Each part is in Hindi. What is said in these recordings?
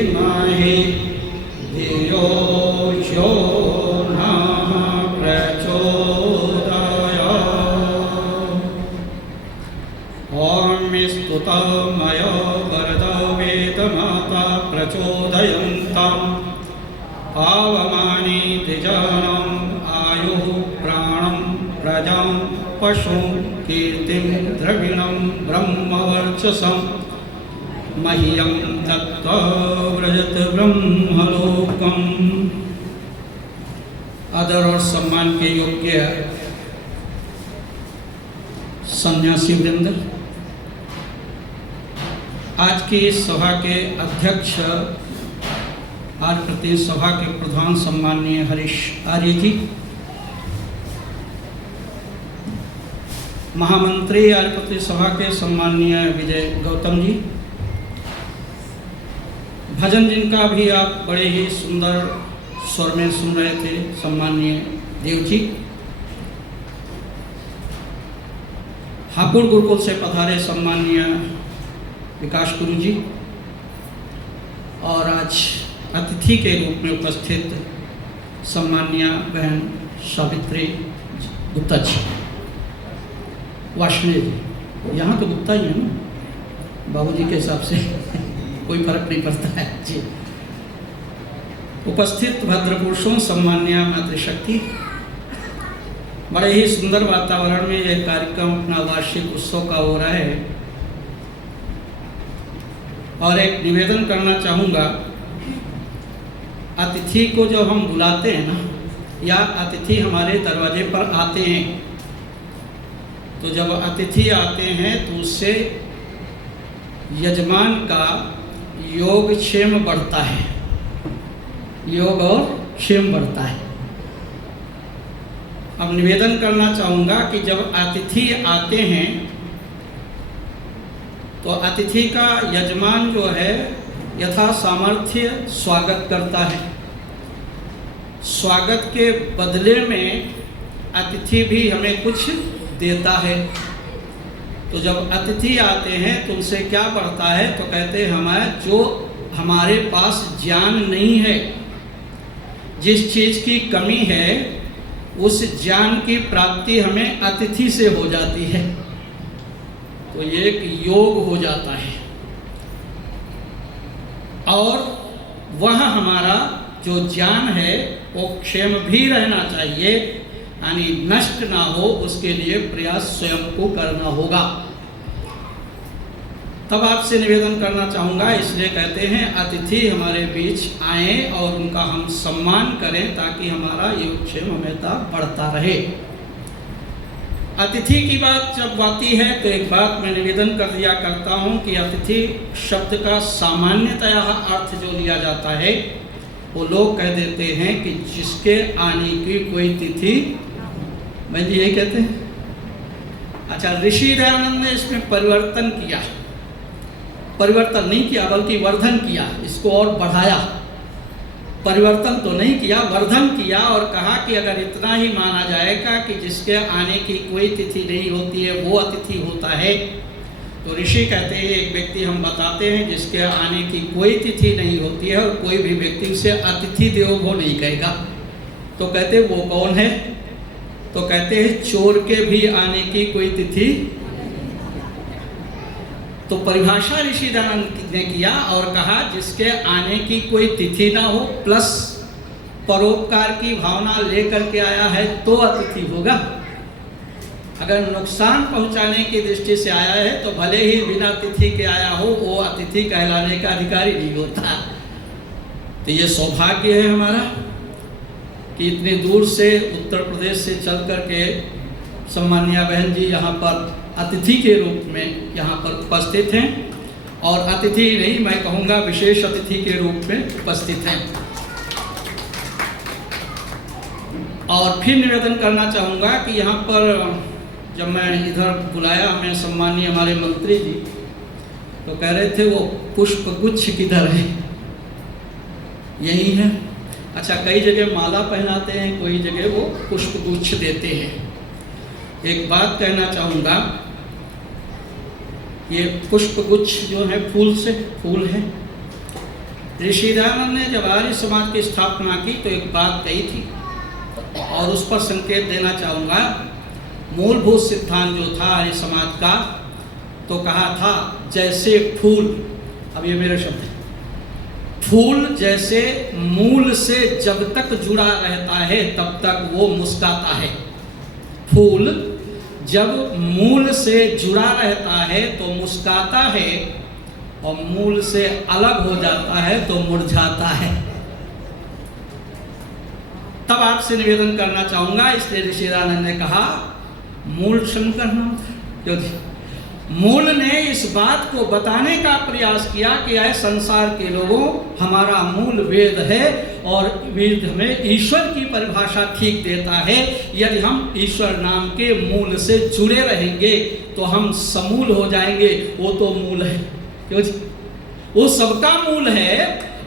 धीमहि धियो यो नः प्रचोदयात्। ॐ स्तुतमयो वरदो वेदमाता प्रचोदयन्तम् पावमानि द्विजानम् आयुः प्राणं प्रजां पशुं कीर्तिं द्रविणं ब्रह्मवर्चसं मह्यं दत्त्वा व्रजत ब्रह्मलोकम्। आदर और सम्मान के योग्य सन्यासी वृंद, आज की इस सभा के अध्यक्ष आज प्रति सभा के प्रधान सम्माननीय हरीश आर्य जी, महामंत्री आज प्रति सभा के सम्माननीय विजय गौतम जी, भजन जिनका भी आप बड़े ही सुंदर स्वर में सुन रहे थे सम्माननीय देव जी, हापुड़ गुरुकुल से पधारे सम्माननीय विकास गुरु जी, और आज अतिथि के रूप में उपस्थित सम्माननीय बहन सावित्री गुप्ता जी, वाष्णेय जी। यहाँ तो गुप्ता ही है ना, बाबूजी के हिसाब से कोई फर्क नहीं पड़ता है जी। उपस्थित भद्र पुरुषों, सम्माननीय मातृशक्ति, बड़े ही सुंदर वातावरण में यह कार्यक्रम अपना वार्षिक उत्सव का हो रहा है। और एक निवेदन करना चाहूँगा, अतिथि को जब हम बुलाते हैं ना, या अतिथि हमारे दरवाजे पर आते हैं, तो जब अतिथि आते हैं तो उससे यजमान का योगक्षेम बढ़ता है, योग और क्षेम बढ़ता है। अब निवेदन करना चाहूँगा कि जब अतिथि आते हैं तो अतिथि का यजमान जो है यथा सामर्थ्य स्वागत करता है। स्वागत के बदले में अतिथि भी हमें कुछ देता है। तो जब अतिथि आते हैं तो उनसे क्या बढ़ता है, तो कहते हैं हमें जो हमारे पास ज्ञान नहीं है, जिस चीज़ की कमी है, उस ज्ञान की प्राप्ति हमें अतिथि से हो जाती है। तो ये एक योग हो जाता है, और वह हमारा जो ज्ञान है वो क्षेम भी रहना चाहिए, यानी नष्ट ना हो, उसके लिए प्रयास स्वयं को करना होगा। तब आपसे निवेदन करना चाहूँगा, इसलिए कहते हैं अतिथि हमारे बीच आए और उनका हम सम्मान करें ताकि हमारा योगक्षेम हमेशा बढ़ता रहे। अतिथि की बात जब आती है तो एक बात मैं निवेदन कर दिया करता हूँ कि अतिथि शब्द का सामान्यतया अर्थ जो लिया जाता है, वो लोग कह देते हैं कि जिसके आने की कोई तिथि, मैं जी यही कहते हैं। अच्छा, ऋषि दयानंद ने इसमें परिवर्तन किया, परिवर्तन नहीं किया बल्कि वर्धन किया, इसको और बढ़ाया। परिवर्तन तो नहीं किया, वर्धन किया, और कहा कि अगर इतना ही माना जाएगा कि जिसके आने की कोई तिथि नहीं होती है वो अतिथि होता है, तो ऋषि कहते हैं एक व्यक्ति हम बताते हैं जिसके आने की कोई तिथि नहीं होती है और कोई भी व्यक्ति उसे अतिथि देवो भव नहीं कहेगा, तो कहते वो कौन है? तो कहते हैं चोर के भी आने की कोई तिथि। तो परिभाषा ऋषि दयानंद ने किया और कहा जिसके आने की कोई तिथि ना हो, प्लस परोपकार की भावना लेकर के आया है तो अतिथि होगा। अगर नुकसान पहुंचाने की दृष्टि से आया है तो भले ही बिना तिथि के आया हो, वो अतिथि कहलाने का अधिकारी नहीं होता। तो ये सौभाग्य है हमारा कि इतनी दूर से उत्तर प्रदेश से चल कर के सम्मानिया बहन जी यहाँ पर अतिथि के रूप में यहाँ पर उपस्थित हैं, और अतिथि नहीं मैं कहूँगा विशेष अतिथि के रूप में उपस्थित हैं। और फिर निवेदन करना चाहूँगा कि यहाँ पर जब मैं इधर बुलाया हमें सम्मानीय हमारे मंत्री जी, तो कह रहे थे वो पुष्प गुच्छ किधर है? यही है। अच्छा, कई जगह माला पहनाते हैं, कोई जगह वो पुष्प गुच्छ देते हैं। एक बात कहना चाहूँगा, ये पुष्प गुच्छ जो है फूल से, फूल है, ऋषि दयानंद ने जब आर्य समाज की स्थापना की तो एक बात कही थी और उस पर संकेत देना चाहूँगा। मूलभूत सिद्धांत जो था आर्य समाज का, तो कहा था जैसे फूल, अब ये मेरे शब्द हैं, फूल जैसे मूल से जब तक जुड़ा रहता है तब तक वो मुस्कुराता है। फूल जब मूल से जुड़ा रहता है तो मुस्कुराता है और मूल से अलग हो जाता है तो मुरझाता है। तब आपसे निवेदन करना चाहूंगा, इसलिए ऋषि दयानंद ने कहा मूल शंकर नाम था। क्योंकि मूल ने इस बात को बताने का प्रयास किया कि आए संसार के लोगों, हमारा मूल वेद है और वेद हमें ईश्वर की परिभाषा ठीक देता है। यदि हम ईश्वर नाम के मूल से जुड़े रहेंगे तो हम समूल हो जाएंगे। वो तो मूल है, क्यों जी? वो सबका मूल है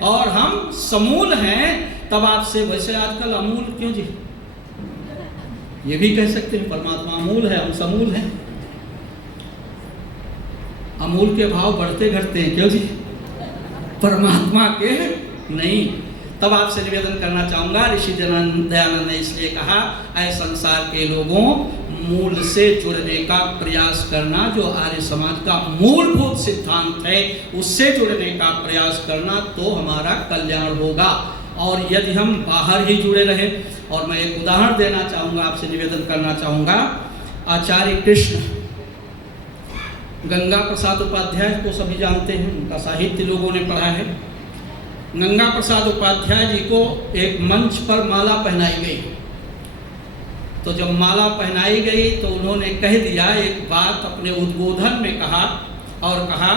और हम समूल हैं। तब आपसे वैसे आजकल अमूल क्यों जी? ये भी कह सकते हैं परमात्मा अमूल है, हम समूल हैं। अमूल के भाव बढ़ते घटते हैं, क्यों जी? परमात्मा के नहीं। तब आपसे निवेदन करना चाहूंगा, ऋषि दयानंद ने इसलिए कहा, ऐ संसार के लोगों, मूल से जुड़ने का प्रयास करना। जो आर्य समाज का मूलभूत सिद्धांत है उससे जुड़ने का प्रयास करना तो हमारा कल्याण होगा। और यदि हम बाहर ही जुड़े रहे, और मैं एक उदाहरण देना चाहूँगा, आपसे निवेदन करना चाहूँगा। आचार्य कृष्ण, गंगा प्रसाद उपाध्याय को सभी जानते हैं, उनका साहित्य लोगों ने पढ़ा है। गंगा प्रसाद उपाध्याय जी को एक मंच पर माला पहनाई गई। तो जब माला पहनाई गई तो उन्होंने कह दिया, एक बात अपने उद्बोधन में कहा, और कहा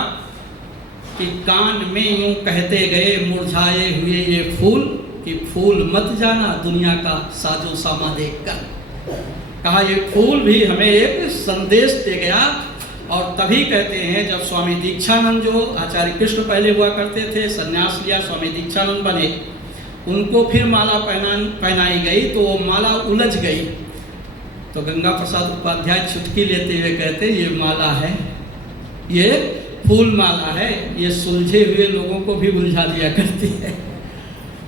कि कान में यूं कहते गए मुरझाए हुए ये फूल, कि फूल मत जाना दुनिया का साजो सामा देखकर। कहा ये फूल भी हमें एक संदेश दे गया। और तभी कहते हैं, जब स्वामी दीक्षानंद, जो आचार्य कृष्ण पहले हुआ करते थे, संन्यास लिया, स्वामी दीक्षानंद बने, उनको फिर माला पहनाई गई तो वो माला उलझ गई। तो गंगा प्रसाद उपाध्याय चुटकी लेते हुए कहते, ये माला है, ये फूल माला है, ये सुलझे हुए लोगों को भी उलझा दिया करती है।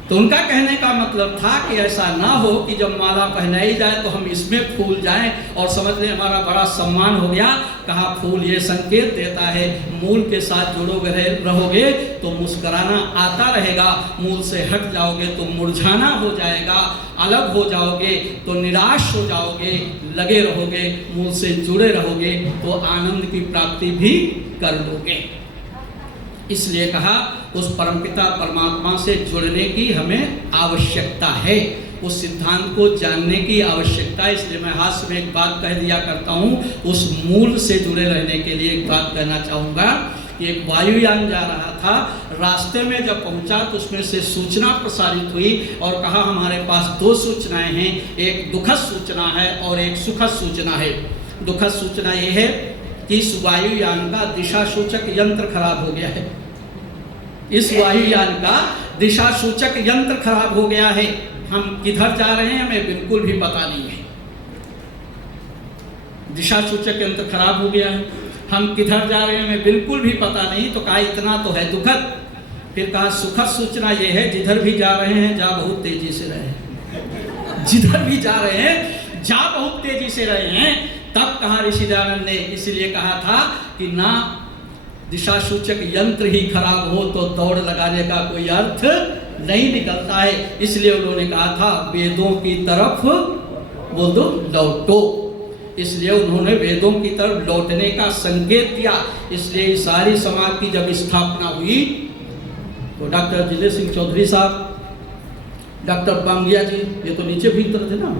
तो उनका कहने का मतलब था कि ऐसा ना हो कि जब माला पहनाई जाए तो हम इसमें फूल जाएं और समझ लें हमारा बड़ा सम्मान हो गया। कहा फूल ये संकेत देता है, मूल के साथ जुड़ोगे रहोगे तो मुस्कुराना आता रहेगा, मूल से हट जाओगे तो मुरझाना हो जाएगा, अलग हो जाओगे तो निराश हो जाओगे, लगे रहोगे, मूल से जुड़े रहोगे तो आनंद की प्राप्ति भी कर लोगे। इसलिए कहा उस परमपिता परमात्मा से जुड़ने की हमें आवश्यकता है, उस सिद्धांत को जानने की आवश्यकता है। इसलिए मैं हास्य में एक बात कह दिया करता हूँ, उस मूल से जुड़े रहने के लिए एक बात कहना चाहूँगा। एक वायुयान जा रहा था, रास्ते में जब पहुंचा तो उसमें से सूचना प्रसारित हुई और कहा हमारे पास दो सूचनाएं हैं, एक दुखद सूचना है और एक सुखद सूचना है। दुखद सूचना ये है कि इस वायुयान का दिशा सूचक यंत्र खराब हो गया है। इस वायुयान का दिशा सूचक यंत्र खराब हो गया है। हम किधर जा रहे हैं हमें बिल्कुल भी पता नहीं है। दिशा सूचक यंत्र खराब हो गया है, हम किधर जा रहे हैं हमें बिल्कुल भी पता नहीं। तो कहा इतना तो है दुखद। फिर कहा सुखद सूचना ये है, जिधर भी जा रहे हैं जा बहुत तेजी से रहे। जिधर भी जा रहे हैं जा बहुत तेजी से रहे हैं। तब कहा ऋषि दयानंद ने, इसलिए कहा था कि ना दिशा सूचक यंत्र ही खराब हो तो दौड़ लगाने का कोई अर्थ नहीं निकलता है। इसलिए उन्होंने कहा था वेदों की तरफ बोल दो लौटो। इसलिए उन्होंने वेदों की तरफ लौटने का संकेत दिया। इसलिए सारी समाज की जब स्थापना हुई तो डॉक्टर जिले सिंह चौधरी साहब, डॉक्टर बांगिया जी, ये तो नीचे भीतर थे ना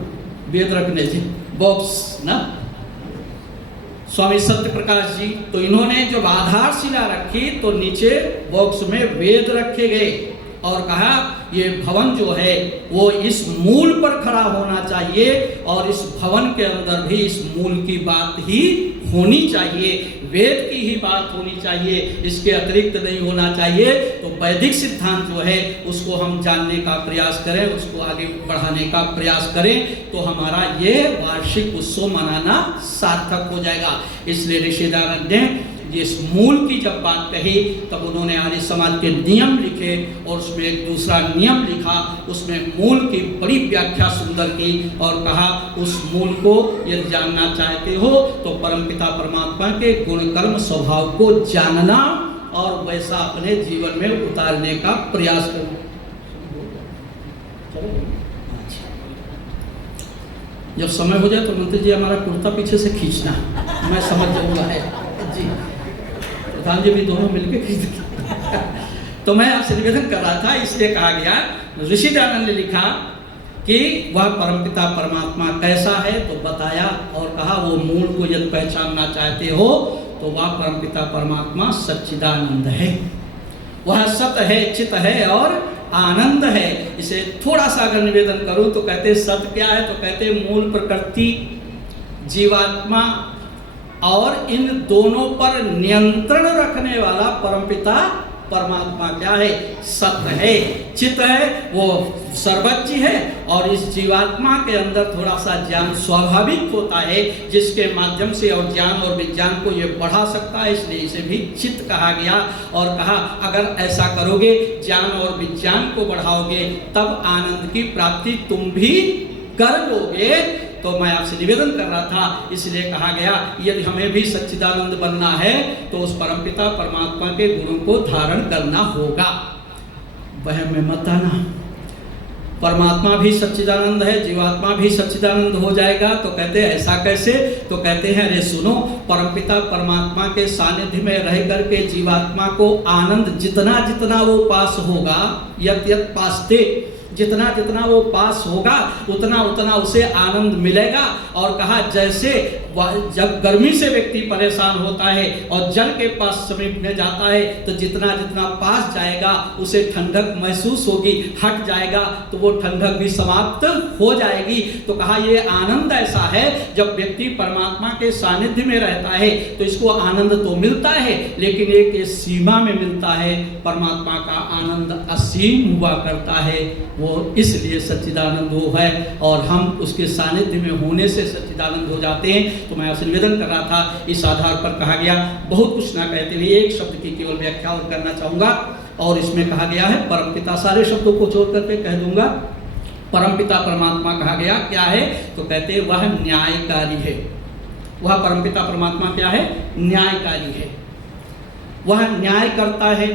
वेद रखने जी, बॉक्स ना, स्वामी सत्य प्रकाश जी, तो इन्होंने जब आधारशिला रखी तो नीचे बॉक्स में वेद रखे गए और कहा ये भवन जो है वो इस मूल पर खड़ा होना चाहिए और इस भवन के अंदर भी इस मूल की बात ही होनी चाहिए, वेद की ही बात होनी चाहिए, इसके अतिरिक्त नहीं होना चाहिए। तो वैदिक सिद्धांत जो है उसको हम जानने का प्रयास करें, उसको आगे बढ़ाने का प्रयास करें तो हमारा ये वार्षिक उत्सव मनाना सार्थक हो जाएगा। इसलिए ऋषि दयानंद ने इस मूल की जब बात कही तब उन्होंने आर्य समाज के नियम लिखे और उसमें एक दूसरा नियम लिखा, उसमें मूल की बड़ी व्याख्या सुंदर की और कहा उस मूल को यदि जानना चाहते हो तो परमपिता परमात्मा के गुण कर्म स्वभाव को जानना और वैसा अपने जीवन में उतारने का प्रयास करो। जब समय हो जाए तो मंत्री जी हमारा कुर्ता पीछे से खींचना, मैं समझ जाऊंगा है जी, प्रधान जी भी दोनों मिलकर खींच। तो मैं आपसे निवेदन कर रहा था, इसलिए कहा गया, ऋषि दयानंद ने लिखा कि वह परमपिता परमात्मा कैसा है तो बताया और कहा वो मूल को यदि पहचानना चाहते हो तो वह परमपिता परमात्मा सच्चिदानंद है, वह सत है, चित है और आनंद है। इसे थोड़ा सा अगर निवेदन करूं तो कहते सत्य क्या है, तो कहते मूल प्रकृति, जीवात्मा और इन दोनों पर नियंत्रण रखने वाला परमपिता परमात्मा क्या है, सत्य है, चित है, वो सर्वज्ञ है और इस जीवात्मा के अंदर थोड़ा सा ज्ञान स्वाभाविक होता है जिसके माध्यम से और ज्ञान और विज्ञान को ये बढ़ा सकता है, इसलिए इसे भी चित्त कहा गया। और कहा अगर ऐसा करोगे, ज्ञान और विज्ञान को बढ़ाओगे, तब आनंद की प्राप्ति तुम भी कर लोगे। तो मैं आपसे निवेदन कर रहा था, इसलिए कहा गया यदि हमें भी सच्चिदानंद बनना है तो उस परमपिता परमात्मा के गुणों को धारण करना होगा। वह में मत आना, परमात्मा भी सच्चिदानंद है, जीवात्मा भी सच्चिदानंद हो जाएगा। तो कहते हैं ऐसा कैसे, तो कहते हैं अरे सुनो, परमपिता परमात्मा के सानिध्य में रह करके जीवात्मा को आनंद जितना जितना वो पास होगा, यत यत पास्ते, जितना जितना वो पास होगा उतना उतना उसे आनंद मिलेगा। और कहा जैसे जब गर्मी से व्यक्ति परेशान होता है और जल के पास समीप में जाता है तो जितना जितना पास जाएगा उसे ठंडक महसूस होगी, हट जाएगा तो वो ठंडक भी समाप्त हो जाएगी। तो कहा ये आनंद ऐसा है जब व्यक्ति परमात्मा के सानिध्य में रहता है तो इसको आनंद तो मिलता है लेकिन एक सीमा में मिलता है। परमात्मा का आनंद असीम हुआ करता है, वो इसलिए सच्चिदानंद वो है और हम उसके सानिध्य में होने से सच्चिदानंद हो जाते हैं। तो मैं आपसे निवेदन कर रहा था, इस आधार पर कहा गया, बहुत कुछ ना कहते हुए एक शब्द की केवल व्याख्या और करना चाहूंगा। और इसमें कहा गया है परमपिता, सारे शब्दों को छोड़ करके कह दूंगा, परमपिता परमात्मा कहा गया क्या है, तो कहते हैं वह न्यायकारी है। वह परमपिता परमात्मा क्या है, न्यायकारी है, वह न्याय करता है।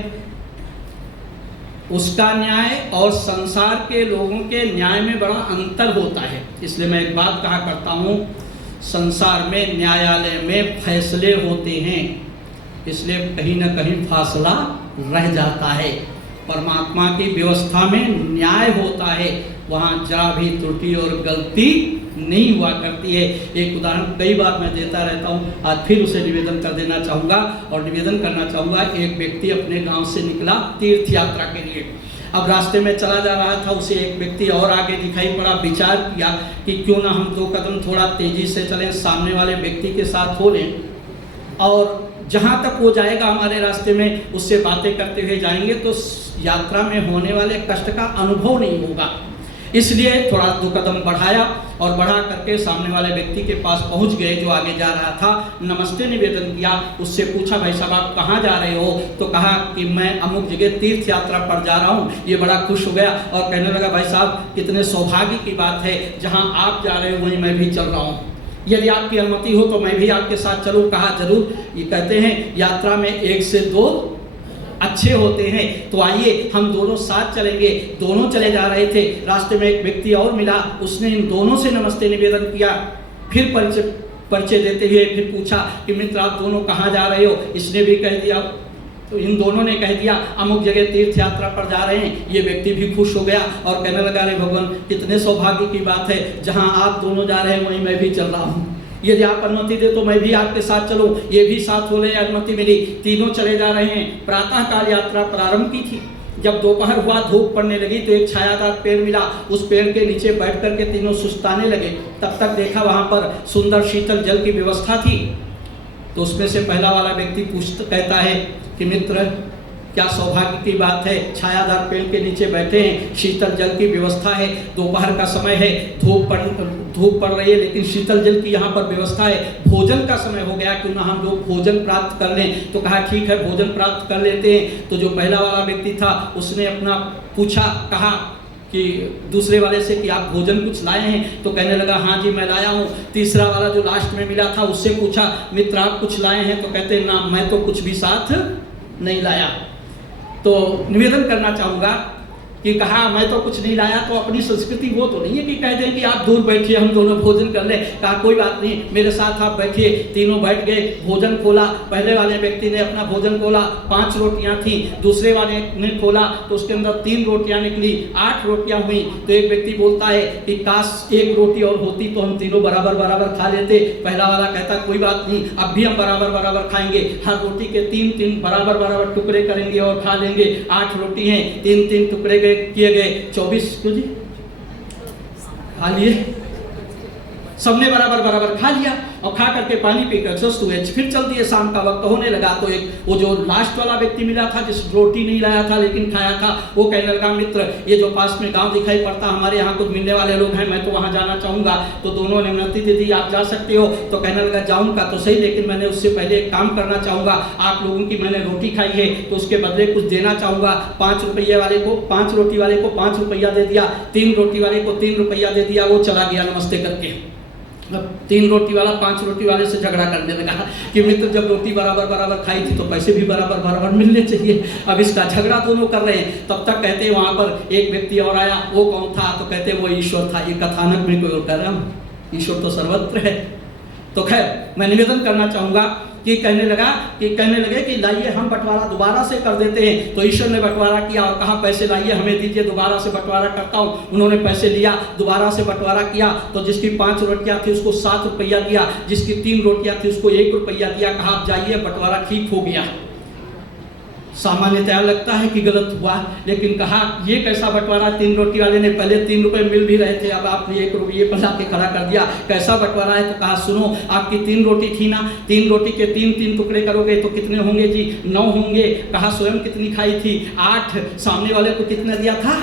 उसका न्याय और संसार के लोगों के न्याय में बड़ा अंतर होता है। इसलिए मैं एक बात कहा करता हूँ, संसार में न्यायालय में फैसले होते हैं, इसलिए कहीं ना कहीं फासला रह जाता है। परमात्मा की व्यवस्था में न्याय होता है, वहाँ जरा भी त्रुटि और गलती नहीं हुआ करती है। एक उदाहरण कई बार मैं देता रहता हूँ, आज फिर उसे निवेदन कर देना चाहूँगा और निवेदन करना चाहूँगा। एक व्यक्ति अपने गांव से निकला तीर्थ यात्रा के लिए, अब रास्ते में चला जा रहा था, उसे एक व्यक्ति और आगे दिखाई पड़ा। विचार किया कि क्यों ना हम 2 कदम थोड़ा तेजी से चलें, सामने वाले व्यक्ति के साथ हो लें और जहाँ तक वो जाएगा हमारे रास्ते में उससे बातें करते हुए जाएंगे तो यात्रा में होने वाले कष्ट का अनुभव नहीं होगा। इसलिए थोड़ा 2 कदम बढ़ाया और बढ़ा करके सामने वाले व्यक्ति के पास पहुंच गए जो आगे जा रहा था। नमस्ते निवेदन किया, उससे पूछा भाई साहब आप कहाँ जा रहे हो, तो कहा कि मैं अमुक जगह तीर्थ यात्रा पर जा रहा हूँ। ये बड़ा खुश हो गया और कहने लगा भाई साहब कितने सौभाग्य की बात है, जहाँ आप जा रहे हो वहीं मैं भी चल रहा हूँ, यदि आपकी अनुमति हो तो मैं भी आपके साथ चलूँ। कहा जरूर। ये कहते हैं यात्रा में 1 से 2 अच्छे होते हैं, तो आइए हम दोनों साथ चलेंगे। दोनों चले जा रहे थे, रास्ते में एक व्यक्ति और मिला, उसने इन दोनों से नमस्ते निवेदन किया, फिर परिचय देते हुए फिर पूछा कि मित्र आप दोनों कहाँ जा रहे हो। इसने भी कह दिया, तो इन दोनों ने कह दिया अमुक जगह तीर्थ यात्रा पर जा रहे हैं। ये व्यक्ति भी खुश हो गया और कहने लगा अरे भगवान कितने सौभाग्य की बात है, जहाँ आप दोनों जा रहे हैं वहीं मैं भी चल रहा हूँ, यदि आप अनुमति दे तो मैं भी आपके साथ चलूं। ये भी साथ हो ले, अनुमति मिली, तीनों चले जा रहे हैं। प्रातः काल यात्रा प्रारंभ की थी, जब दोपहर हुआ धूप पड़ने लगी तो एक छायादार पेड़ मिला, उस पेड़ के नीचे बैठ करके तीनों सुस्ताने लगे। तब तक देखा वहाँ पर सुंदर शीतल जल की व्यवस्था थी। तो उसमें से पहला वाला व्यक्ति कहता है कि मित्र क्या सौभाग्य की बात है, छायादार पेड़ के नीचे बैठे हैं, शीतल जल की व्यवस्था है, दोपहर का समय है, धूप पड़ रही है लेकिन शीतल जल की यहाँ पर व्यवस्था है। भोजन का समय हो गया, क्यों ना हम लोग भोजन प्राप्त कर लें। तो कहा ठीक है भोजन प्राप्त कर लेते हैं। तो जो पहला वाला व्यक्ति था उसने अपना पूछा, कहा कि दूसरे वाले से कि आप भोजन कुछ लाए हैं? तो कहने लगा हाँ जी मैं लाया हूँ। तीसरा वाला जो लास्ट में मिला था उससे पूछा, मित्र आप कुछ लाए हैं? तो कहते ना मैं तो कुछ भी साथ नहीं लाया। तो निवेदन करना चाहूँगा कि कहा मैं तो कुछ नहीं लाया, तो अपनी संस्कृति वो तो नहीं है कि कह दें कि आप दूर बैठिए हम दोनों भोजन कर लें। कहा कोई बात नहीं, मेरे साथ आप बैठिए। तीनों बैठ गए, भोजन खोला। पहले वाले व्यक्ति ने अपना भोजन खोला, 5 रोटियां थी। दूसरे वाले ने खोला तो उसके अंदर 3 रोटियां निकली, 8 रोटियां हुई। तो एक व्यक्ति बोलता है कि काश 1 रोटी और होती तो हम तीनों बराबर बराबर खा लेते। पहला वाला कहता कोई बात नहीं, अब भी हम बराबर बराबर खाएंगे। हर रोटी के 3-3 बराबर बराबर टुकड़े करेंगे और खा लेंगे। 8 रोटी हैं, 3-3 टुकड़े किए गए, 24 क्यों जी खा लिए, सबने बराबर बराबर खा लिया और खा करके पानी पीकर स्वस्थ हुए। फिर चल दिए, शाम का वक्त होने लगा तो एक वो जो लास्ट वाला व्यक्ति मिला था जिस रोटी नहीं लाया था लेकिन खाया था, वो कहने लगा मित्र ये जो पास में गांव दिखाई पड़ता हमारे यहाँ कुछ मिलने वाले लोग हैं, मैं तो वहाँ जाना चाहूँगा। तो दोनों ने विनती दे दी आप जा सकते हो। तो कहने लगा जाऊँगा तो सही, लेकिन मैंने उससे पहले एक काम करना चाहूँगा। आप लोगों की मैंने रोटी खाई है तो उसके बदले कुछ देना चाहूँगा। 5 रुपये वाले को 5 रोटी वाले को 5 रुपया दे दिया, 3 रोटी वाले को 3 रुपया दे दिया। वो चला गया नमस्ते करके। अब 3 रोटी वाला 5 रोटी वाले से झगड़ा करने लगा कि मित्र जब रोटी बराबर बराबर खाई थी तो पैसे भी बराबर बराबर मिलने चाहिए। अब इसका झगड़ा दोनों कर रहे हैं। तब तक कहते वहाँ पर एक व्यक्ति और आया। वो कौन था? तो कहते वो ईश्वर था। ये कथानक में कोई और कह रहा हूँ, ईश्वर तो सर्वत्र है। तो खैर मैं निवेदन करना चाहूँगा कि कहने लगे कि लाइए हम बंटवारा दोबारा से कर देते हैं। तो ईश्वर ने बंटवारा किया और कहा पैसे लाइए हमें दीजिए, दोबारा से बंटवारा करता हूँ। उन्होंने पैसे लिया, दोबारा से बंटवारा किया। तो जिसकी 5 रोटियां थी उसको 7 रुपया दिया, जिसकी 3 रोटियां थी उसको 1 रुपया दिया। कहा आप जाइए बंटवारा ठीक हो गया। सामान्यतया लगता है कि गलत हुआ, लेकिन कहा ये कैसा बंटवारा? 3 रोटी वाले ने पहले 3 रुपए मिल भी रहे थे, अब आपने 1 रुपये पर लाके खड़ा कर दिया, कैसा बंटवारा है? तो कहा सुनो आपकी 3 रोटी थी ना, 3 रोटी के 3-3 टुकड़े करोगे तो कितने होंगे जी? 9 होंगे। कहा स्वयं कितनी खाई थी? 8। सामने वाले को कितना दिया था?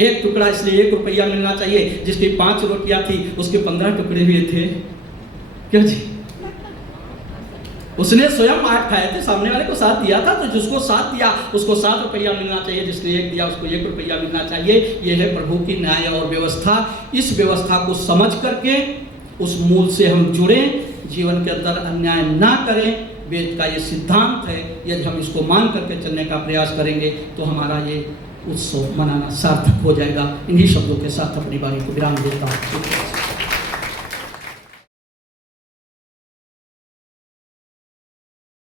1 टुकड़ा, इसलिए 1 रुपया मिलना चाहिए। जिसकी 5 रोटियां थी उसके 15 टुकड़े हुए थे। क्यों जी? उसने स्वयं 8 खाए थे, सामने वाले को 7 दिया था। तो जिसको 7 दिया उसको 7 रुपया मिलना चाहिए, जिसने 1 दिया उसको 1 रुपया मिलना चाहिए। ये है प्रभु की न्याय और व्यवस्था। इस व्यवस्था को समझ करके उस मूल से हम जुड़ें, जीवन के अंदर अन्याय ना करें। वेद का ये सिद्धांत है। यदि हम इसको मान करके चलने का प्रयास करेंगे तो हमारा ये उत्सव मनाना सार्थक हो जाएगा। इन्हीं शब्दों के साथ अपनी वाणी को विराम देता हूँ।